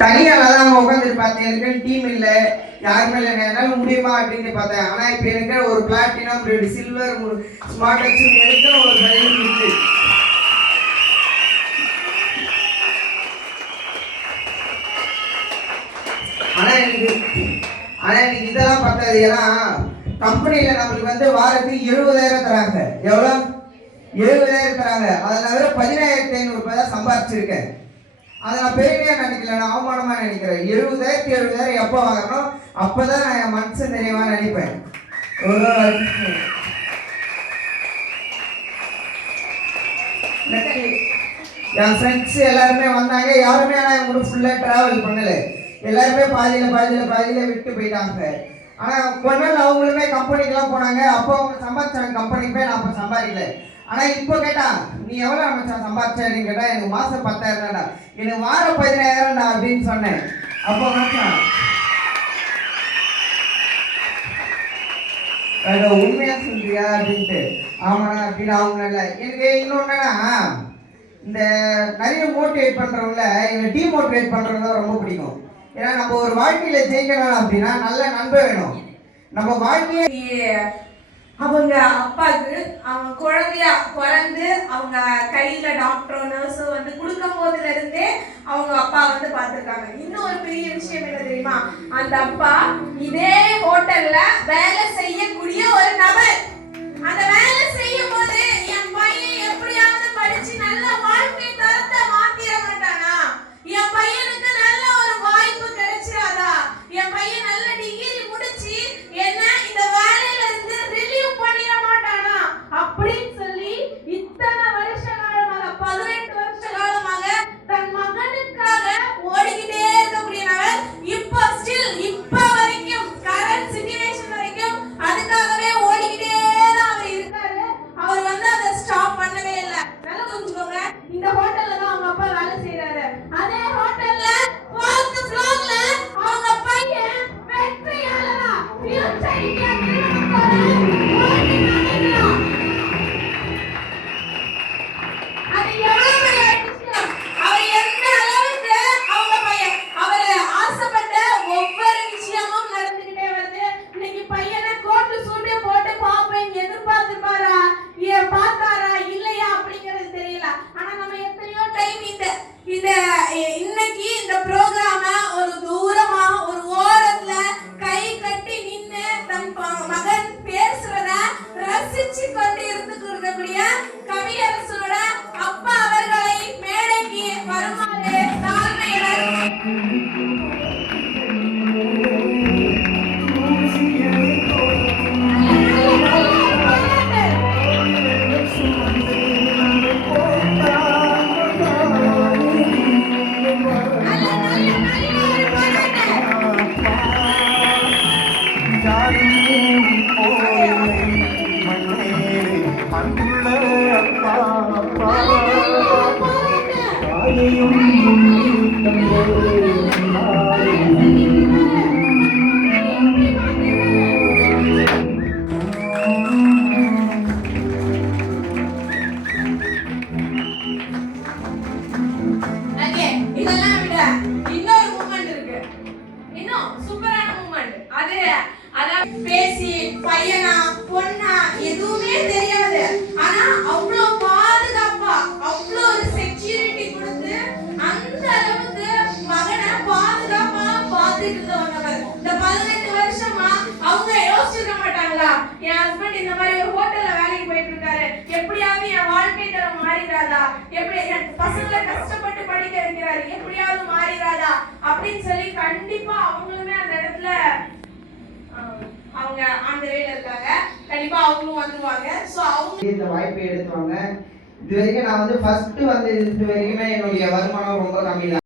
தனியாக தான் உட்காந்துட்டு பார்த்தேன். எனக்கு டீம் இல்லை, யாருமே இல்லை, என்னால் முடியுமா அப்படின்னு பார்த்தேன். ஆனால் இப்போ எனக்கு ஒரு பிளாட்டினம், ஒரு சில்வர், ஒரு ஸ்மார்ட் வாட்ச் எனக்கு ஒரு பதிவு இருக்கு. ஆனால் எனக்கு இதெல்லாம் பத்தாது. ஏன்னா கம்பெனியில் நம்மளுக்கு வந்து வாரத்துக்கு 70,000 தராங்க. எவ்வளோ? 70,000 தராங்க. அதை தவிர 15,500 ரூபாய் தான் சம்பாதிச்சிருக்கேன். அதை நான் பெருமையாக நினைக்கல, நான் அவமானமாக நினைக்கிறேன். 70,000 எப்போ வாங்கணும் அப்போ தான் நான் என் மனசு நிறைவாக நினைப்பேன். என் ஃப்ரெண்ட்ஸ் எல்லாருமே வந்தாங்க. யாருமே ஆனால் என் கூட ஃபுல்லாக ட்ராவல் பண்ணலை. எல்லாருமே பாதியில் விட்டு போயிட்டாங்க. ஆனால் கொஞ்ச நாள் அவங்களுமே கம்பெனிக்கெலாம் போனாங்க. அப்போ அவங்க சம்பாதிச்சாங்க கம்பெனிக்கு போய், நான் அப்போ சம்பாதிக்கல. ஆனால் இப்போ கேட்டா நீ எவ்வளோ அமைச்சா சம்பாதிச்ச அப்படின்னு கேட்டால் எனக்கு மாதம் 10,000 எனக்கு வாரம் 15,000 அப்படின்னு சொன்னேன். அப்போ நினச்சான் உண்மையாக சொல்றியா அப்படின்ட்டு. ஆமாண்ணா அப்படின்னு அவங்க இல்லை. எனக்கு இன்னொன்னுன்னா இந்த நிறைய மோட்டிவேட் பண்ணுறவங்கள எங்களை டீமோட்டிவேட் பண்ணுறவங்க தான் ரொம்ப பிடிக்கும். ஏன்னா நம்ம ஒரு வாழ்க்கையில் ஜெயிக்கணும் அப்படின்னா நல்ல நண்பர் வேணும். நம்ம வாழ்க்கையே அவங்க அப்பாவுக்கு அவங்க குழந்தையா பிறந்து அவங்க கையில டாக்டரோ நர்ஸோ வந்து கொடுக்கும் போதுல இருந்தே அவங்க அப்பா வந்து பார்த்துருக்காங்க. இன்னும் ஒரு பெரிய விஷயம் என்ன தெரியுமா? அந்த அப்பா இதே ஹோட்டல்ல வேலை செய்யக்கூடிய ஒரு நபர். அந்த வேலை செய்யும் போது என் பையன் எப்படியாவது படிச்சு நல்ல வாழ்க்கை தரத்தை மாத்திர மாட்டானா? என் பையனுக்கு நல்ல ஒரு வாய்ப்பு கிடைச்சிடாதா? என் பையன் நல்ல டிகிரி முடிச்சு என்ன இந்த வேலையில இருந்து ரிலீவ் பண்ணிட மாட்டானா அப்படின்னு சொல்லி இத்தனை வருஷ காலமாக 18 வருஷ காலமாக தன் மகனுக்காக ஓடிக்கிட்டே இருக்கக்கூடியவர் இப்போ ஸ்டில் இப்போ வரைக்கும் கரண்ட் சிச்சுவேஷன் வரைக்கும் அதுக்காகவே ஓடிக்கிட்டே தான் அவர் இருக்காரு. அவர் வந்து அதை ஸ்டாப் பண்ணவே இல்லை. நல்லா புரிஞ்சுக்கோங்க, இந்த ஹோட்டல்ல தான் அவங்க அப்பா வேலை செய்யறாரு. அதே ஹோட்டல்ல 4th ஃப்ளோர்ல அவங்க பையன் வெற்றியாளரா ஃபியூச்சர் இந்தியா இன்னைக்கு இந்த ப்ரோக்ராம ஒரு தூரமா ஒரு ஓரத்துல கை கட்டி நின்று தன் மகன் பேசுறத ரசிச்சு கொண்டு இருக்கக்கூடிய கவியரசனோட அப்பா அவர்களை மேடைக்கு வருமாறு பேசி பையனா பொண்ணா எதுவுமே தெரியாது. ஆனா அவ்வளோ பாதுகாப்பா அவ்வளோ ஒரு செக்யூரிட்டி கொடுத்து அந்த அளவுக்கு மகனை பாதுகாப்பா பார்த்துட்டு இருந்தவங்க. இந்த 18 வருஷமா அவங்க யோசிச்சிருக்க மாட்டாங்களா? என் ஹஸ்பண்ட் இந்த மாதிரி ஒரு ஹோட்டல்ல வேலைக்கு போயிட்டு இருக்காரு, எப்படியாவது என் வாழ்க்கை தரம் மாறிடாதா, எப்படி என் பசங்களை கஷ்டப்பட்டு படிக்க வைக்கிறாரு, எப்படியாவது மாறிடாதா அப்படின்னு சொல்லி கண்டிப்பா அவங்களுமே அந்த இடத்துல அவங்க அந்த வேல இருக்காங்க. கண்டிப்பா அவங்களும் வந்துருவாங்க. சோ அவங்க இந்த வாய்ப்பை எடுத்துவாங்க. இது வரைக்கும் நான் வந்து ஃபர்ஸ்ட் வந்து இது வரைக்குமே என்னுடைய வருமானம் ரொம்ப கம்மி தான்.